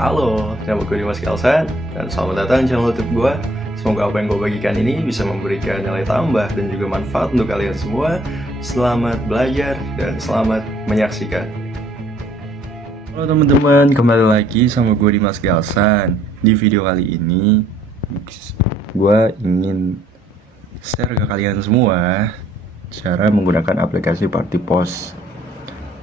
Halo, nama gue Dimas Kelsan dan selamat datang di channel YouTube gue. Semoga apa yang gue bagikan ini bisa memberikan nilai tambah dan juga manfaat untuk kalian semua. Selamat belajar dan selamat menyaksikan. Halo teman-teman, kembali lagi sama gue Dimas Kelsan. Di video kali ini gue ingin share ke kalian semua cara menggunakan aplikasi Party Post.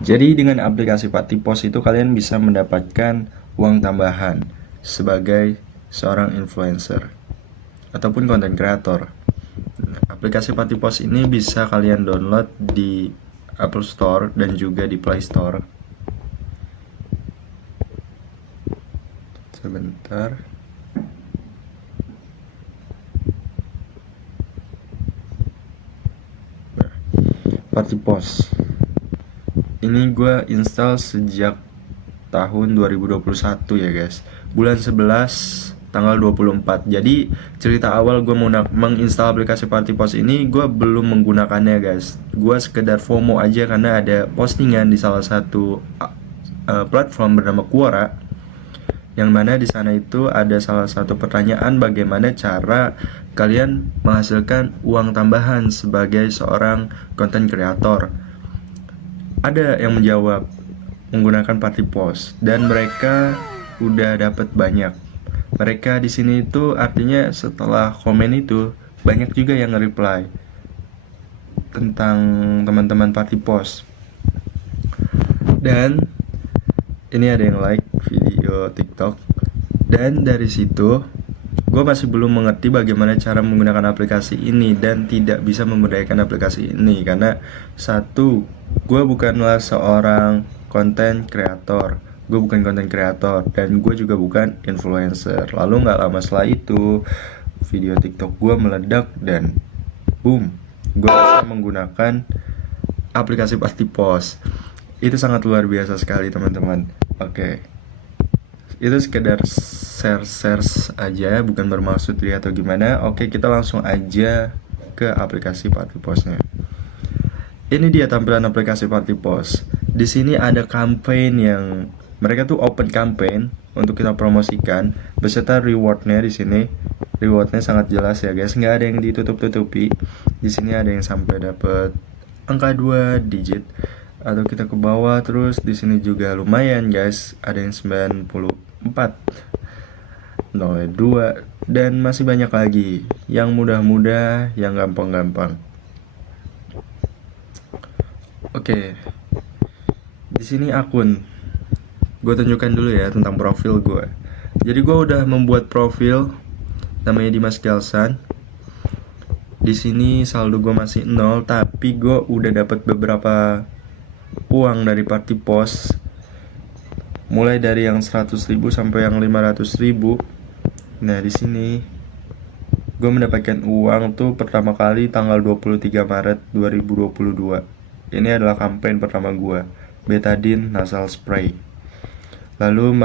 Jadi dengan aplikasi Party Post itu kalian bisa mendapatkan uang tambahan sebagai seorang influencer ataupun content creator. Aplikasi Party Post ini bisa kalian download di Apple Store dan juga di Play Store. Sebentar. Nah, Party Post ini gue install sejak tahun 2021 ya guys, bulan 11 tanggal 24. Jadi cerita awal gue menginstal aplikasi Party Post ini, gue belum menggunakannya guys. Gue sekedar FOMO aja karena ada postingan di salah satu platform bernama Quora, yang mana di sana itu ada salah satu pertanyaan bagaimana cara kalian menghasilkan uang tambahan sebagai seorang content creator. Ada yang menjawab menggunakan Party Post dan mereka udah dapat banyak. Mereka di sini itu artinya setelah komen itu banyak juga yang nge-reply tentang teman-teman Party Post. Dan ini ada yang like video TikTok. Dan dari situ gue masih belum mengerti bagaimana cara menggunakan aplikasi ini dan tidak bisa memberdayakan aplikasi ini karena satu, gue bukanlah seorang konten kreator, gue bukan konten kreator dan gue juga bukan influencer. Lalu nggak lama setelah itu video TikTok gue meledak dan boom, gue bisa menggunakan aplikasi Party Post. Itu sangat luar biasa sekali teman-teman. Oke, itu sekedar share aja, bukan bermaksud lihat atau gimana. Oke, kita langsung aja ke aplikasi Party Postnya. Ini dia tampilan aplikasi Party Post. Di sini ada campaign yang mereka tuh open campaign untuk kita promosikan beserta rewardnya. Di sini rewardnya sangat jelas ya guys, nggak ada yang ditutup-tutupi. Di sini ada yang sampai dapat angka 2 digit. Atau kita ke bawah terus, di sini juga lumayan guys, ada yang 94, 02 dan masih banyak lagi yang mudah-mudah, yang gampang-gampang. Oke. Di sini akun. Gue tunjukkan dulu ya tentang profil gue. Jadi gue udah membuat profil namanya Dimas Kelsan. Di sini saldo gue masih 0, tapi gue udah dapat beberapa uang dari Party Post, mulai dari yang 100.000 sampai yang 500.000. Nah, di sini gue mendapatkan uang tuh pertama kali tanggal 23 Maret 2022. Ini adalah campaign pertama gue, Betadine Nasal Spray. Lalu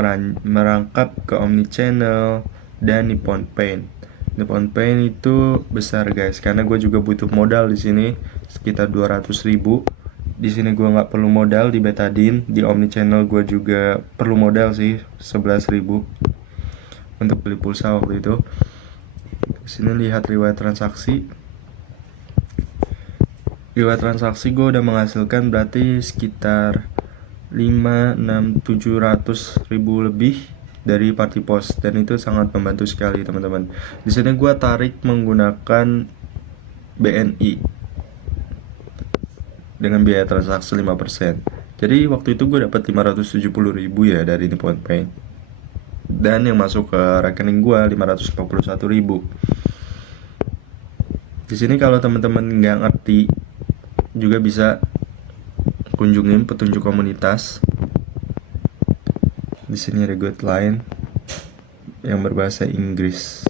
merangkap ke Omnichannel dan Nippon Paint. Nippon Paint itu besar guys, karena gue juga butuh modal di sini sekitar 200.000. Di sini gue nggak perlu modal di Betadine. Di Omnichannel gue juga perlu modal sih 11.000 untuk beli pulsa waktu itu. Di sini lihat riwayat transaksi. Riwayat transaksi gue udah menghasilkan berarti sekitar 700.000 lebih dari Party Post, dan itu sangat membantu sekali teman-teman. Di sini gue tarik menggunakan BNI dengan biaya transaksi 5%. Jadi waktu itu gue dapat 570.000 ya dari Nippon Paint. Dan yang masuk ke rekening gue 541.000. Di sini kalau teman-teman nggak ngerti juga bisa kunjungin petunjuk komunitas. Di sini ada guideline yang berbahasa Inggris.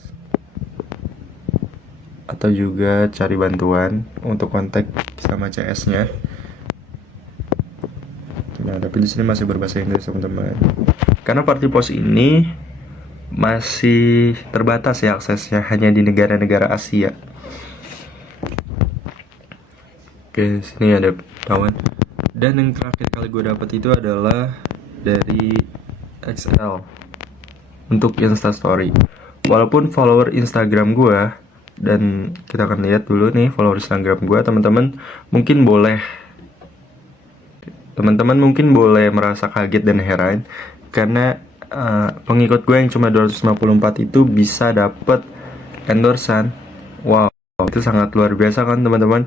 Atau juga cari bantuan untuk kontak sama CS-nya. Nah, tapi di sini masih berbahasa Inggris teman-teman. Karena Party Post ini masih terbatas ya aksesnya, hanya di negara-negara Asia. Oke, sini ada kawan. Dan yang terakhir kali gue dapat itu adalah dari XL. untuk Instastory. Walaupun follower Instagram gue, dan kita akan lihat dulu nih follower Instagram gue, teman-teman mungkin boleh merasa kaget dan heran karena pengikut gue yang cuma 254 itu bisa dapet endorsan. Wow, itu sangat luar biasa kan teman-teman.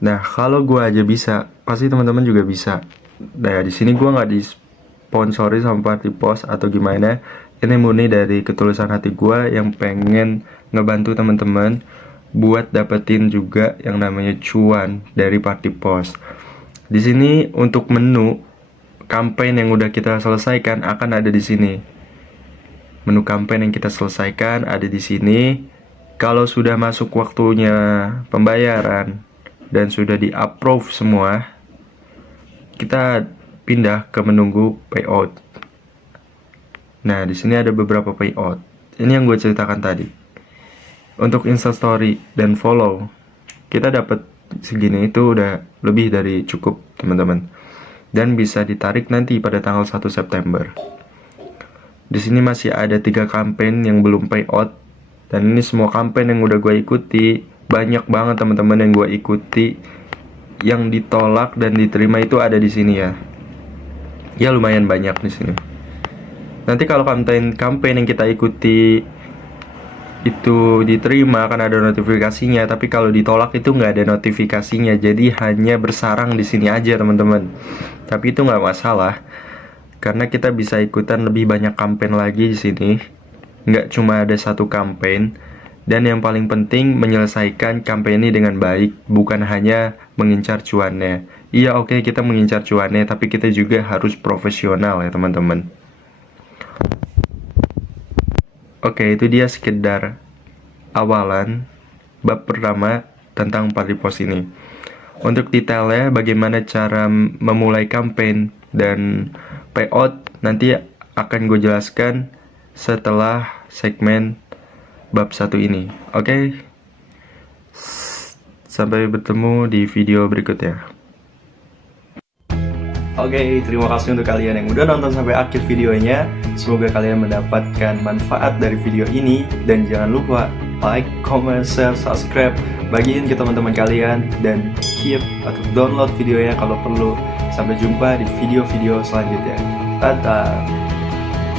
Nah, kalau gue aja bisa, pasti teman-teman juga bisa. Nah, di sini gue nggak disponsori sama Party Post atau gimana. Ini murni dari ketulusan hati gue yang pengen ngebantu teman-teman buat dapetin juga yang namanya cuan dari Party Post. Di sini untuk menu campaign yang udah kita selesaikan akan ada di sini. Menu campaign yang kita selesaikan ada di sini. Kalau sudah masuk waktunya pembayaran dan sudah di-approve semua, kita pindah ke menunggu payout. Nah, di sini ada beberapa payout. Ini yang gue ceritakan tadi. Untuk Instastory dan follow, kita dapat segini itu udah lebih dari cukup, teman-teman. Dan bisa ditarik nanti pada tanggal 1 September. Di sini masih ada 3 campaign yang belum payout. Dan ini semua campaign yang udah gue ikuti. Banyak banget teman-teman yang gue ikuti. Yang ditolak dan diterima itu ada di sini ya. Ya lumayan banyak di sini. Nanti kalau campaign yang kita ikuti itu diterima akan ada notifikasinya, tapi kalau ditolak itu nggak ada notifikasinya, jadi hanya bersarang di sini aja teman-teman. Tapi itu nggak masalah, karena kita bisa ikutan lebih banyak campaign lagi di sini. Nggak cuma ada satu campaign, dan yang paling penting menyelesaikan campaign ini dengan baik, bukan hanya mengincar cuannya. Iya oke, kita mengincar cuannya, tapi kita juga harus profesional ya teman-teman. Oke, itu dia sekedar awalan bab pertama tentang Party Post ini. Untuk detailnya bagaimana cara memulai campaign dan payout nanti akan gue jelaskan setelah segmen bab 1 ini. Oke? Sampai bertemu di video berikutnya. Oke, terima kasih untuk kalian yang udah nonton sampai akhir videonya. Semoga kalian mendapatkan manfaat dari video ini. Dan jangan lupa like, comment, share, subscribe, bagiin ke teman-teman kalian. Dan keep atau download videonya kalau perlu. Sampai jumpa di video-video selanjutnya. Dadah.